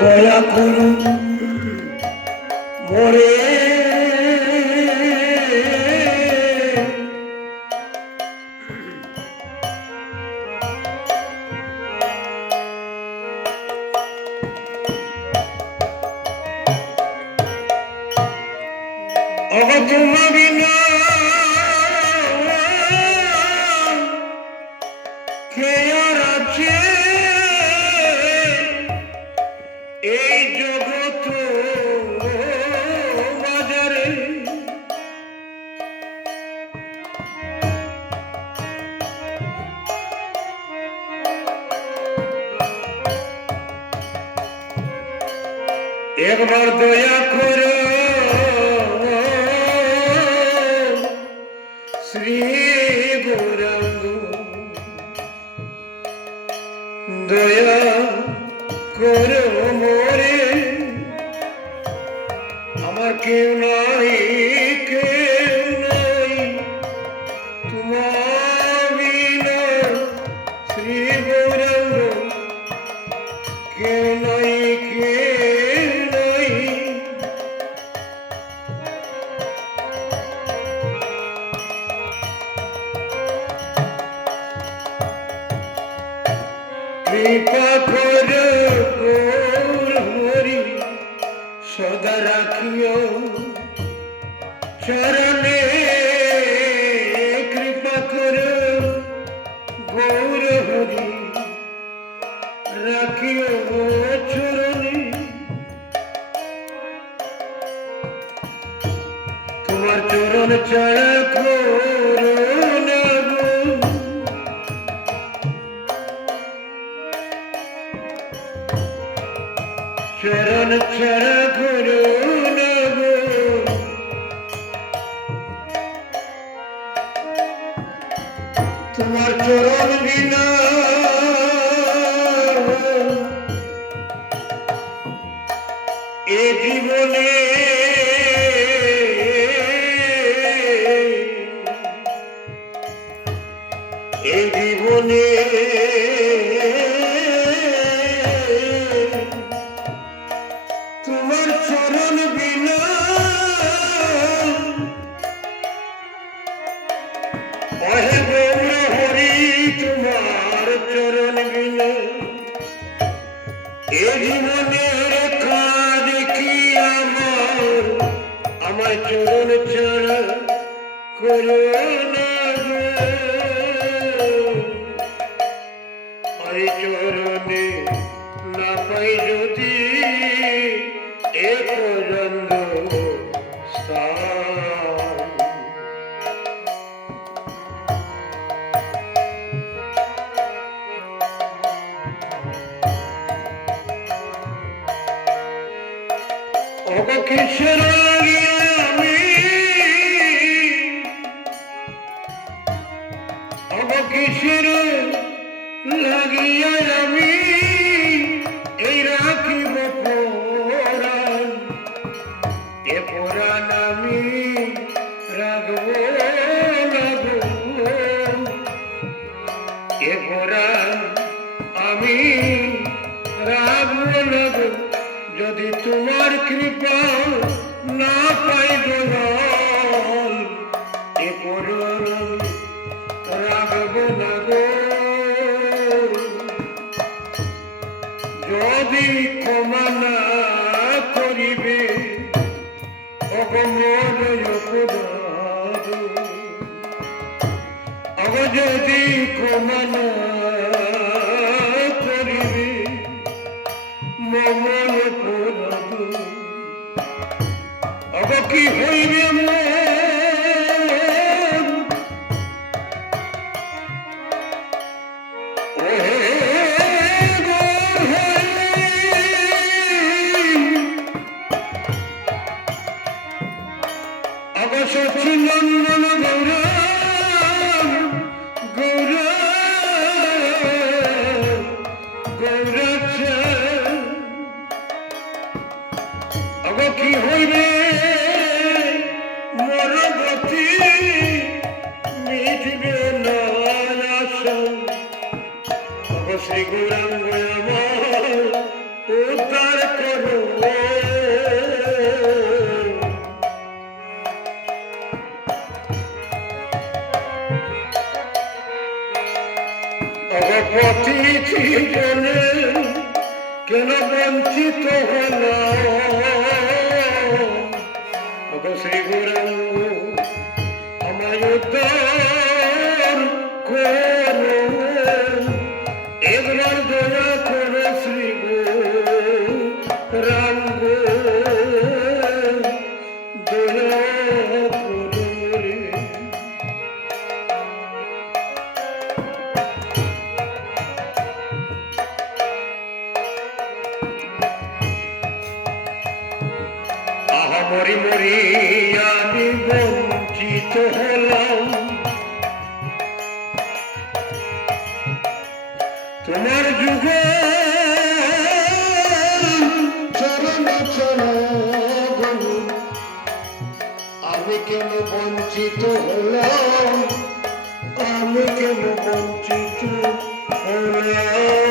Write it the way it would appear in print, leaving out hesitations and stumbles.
দয়া করুন মোরে এই জগৎ বাজারে একবার দয়া করো শ্রী গৌরাঙ্গ দয়া করো মোরে আমার কেউ নাই তোমার বিনা শ্রী গৌরাঙ্গ কেউ নাই কৃপা করো হরি সদা রাখিও চরণে কৃপা করো গৌর হরি রাখিও চরণে তোমার চরণ ছাড়া চরণ ছাড়া করো না গো তোমার চরণ বিনা এ জীবনে তোমার চরণ বিনা অহে গৌর হরি তোমার চরণ বিনা এ জীবনের কাজ কি আমার চরণ ছাড়া করো না এই চরণে না পাই যদি এক রঙ্গ কিসের লাগিয়া আমি কিসের লাগিয়া আমি এই রাখিব পুরাণ এ পুরাণ আমি রাখব এ পুরাণ আমি রাখব যদি তোমার কৃপা না পাই দয়াল এ পুরাণ রাখব না গো যদি ক্ষমা না করিবে যদি ক্ষমা না করিবে মমল অপরাধ কি হইবে সচিনন্দন কি হইবে মোর গতি মিটবে না আশা শ্রী গৌরাঙ্গ আমার উদ্ধার কেন বঞ্চিত হল শ্রী গৌরাঙ্গ আমায় উদ্ধার করো একবার দয়া করে শ্রী গৌরাঙ্গ দয়া করো রে মরি মরি আমি বঞ্চিত হলাম তোমার যুগ চরণ চরণ আমি কেন বঞ্চিত হলাম আমি কেন বঞ্চিত হলাম